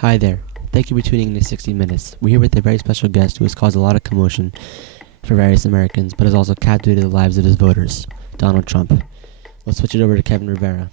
Hi there. Thank you for tuning in to 60 Minutes. We're here with a very special guest who has caused a lot of commotion for various Americans, but has also captivated the lives of his voters, Donald Trump. Let's switch it over to Kevin Rivera.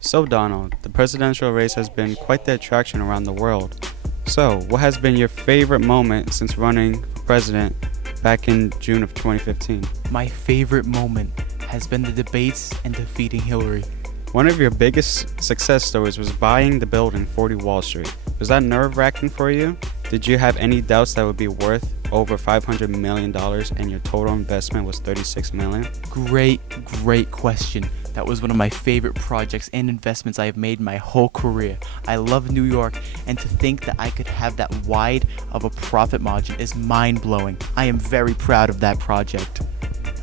So Donald, the presidential race has been quite the attraction around the world. So, what has been your favorite moment since running for president back in June of 2015? My favorite moment has been the debates and defeating Hillary. One of your biggest success stories was buying the building 40 Wall Street. Was that nerve-wracking for you? Did you have any doubts that would be worth over $500 million and your total investment was $36 million? Great question. That was one of my favorite projects and investments I have made my whole career. I love New York, and to think that I could have that wide of a profit margin is mind-blowing. I am very proud of that project.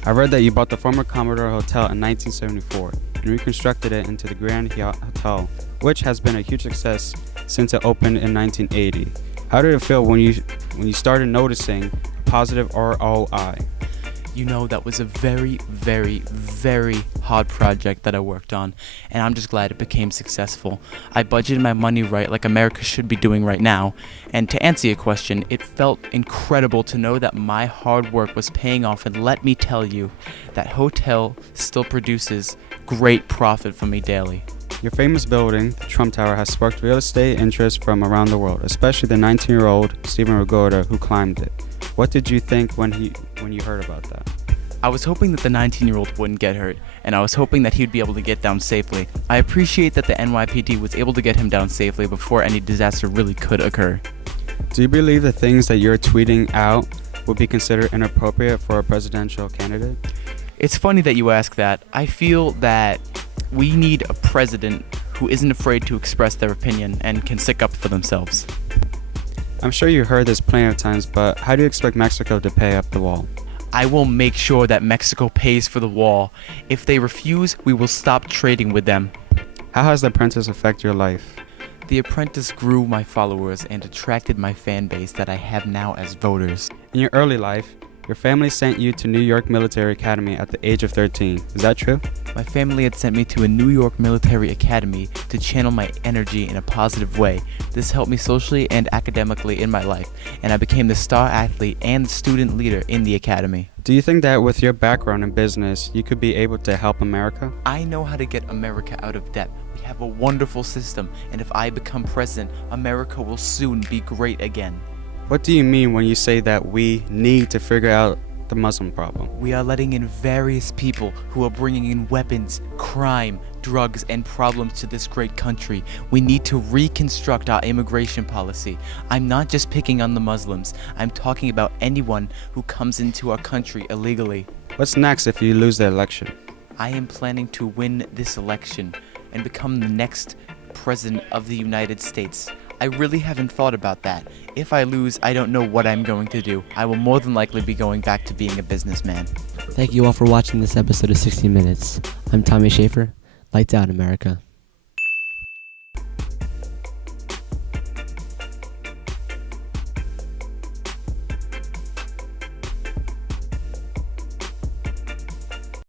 I read that you bought the former Commodore Hotel in 1974 and reconstructed it into the Grand Hyatt Hotel, which has been a huge success since it opened in 1980. How did it feel when you started noticing positive ROI? You know, that was a very hard project that I worked on, and I'm just glad it became successful. I budgeted my money right, like America should be doing right now, and to answer your question, it felt incredible to know that my hard work was paying off, and let me tell you, that hotel still produces great profit for me daily. Your famous building, the Trump Tower, has sparked real estate interest from around the world, especially the 19-year-old Stephen Rigoda who climbed it. What did you think when you heard about that? I was hoping that the 19-year-old wouldn't get hurt, and I was hoping that he'd be able to get down safely. I appreciate that the NYPD was able to get him down safely before any disaster really could occur. Do you believe the things that you're tweeting out would be considered inappropriate for a presidential candidate? It's funny that you ask that. I feel that we need a president who isn't afraid to express their opinion and can stick up for themselves. I'm sure you heard this plenty of times, but how do you expect Mexico to pay up the wall? I will make sure that Mexico pays for the wall. If they refuse, we will stop trading with them. How has The Apprentice affected your life? The Apprentice grew my followers and attracted my fan base that I have now as voters. In your early life, your family sent you to New York Military Academy at the age of 13. Is that true? My family had sent me to a New York Military Academy to channel my energy in a positive way. This helped me socially and academically in my life, and I became the star athlete and the student leader in the academy. Do you think that with your background in business, you could be able to help America? I know how to get America out of debt. We have a wonderful system, and if I become president, America will soon be great again. What do you mean when you say that we need to figure out the Muslim problem? We are letting in various people who are bringing in weapons, crime, drugs, and problems to this great country. We need to reconstruct our immigration policy. I'm not just picking on the Muslims. I'm talking about anyone who comes into our country illegally. What's next if you lose the election? I am planning to win this election and become the next president of the United States. I really haven't thought about that. If I lose, I don't know what I'm going to do. I will more than likely be going back to being a businessman. Thank you all for watching this episode of 60 Minutes. I'm Tommy Schaefer. Lights out, America.